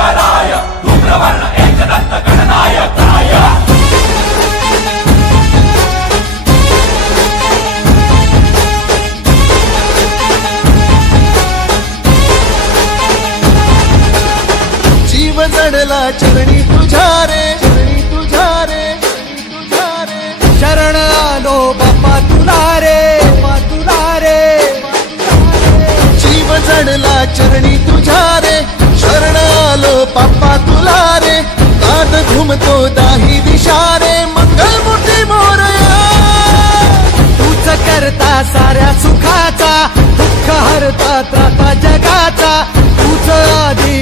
शंकराय धूम्रवर्ण एकदंत गणनायकाय। जीव जडला चरणी तुझ्या रे, चरणी तुझ्या रे, तुझ्या रे। शरण आलो बाप्पा तुला रे, बाप्पा तुला रे। जीव जडला चरणी तुझ्या रे, शरण आलो बाप्पा तुला रे। नाद घुमतो दाही दिशा रे, मंगलमूर्ती मोरया। तूच करता साऱ्या सुखाचा, दुःख हरता त्राता जगाचा। तूच आदी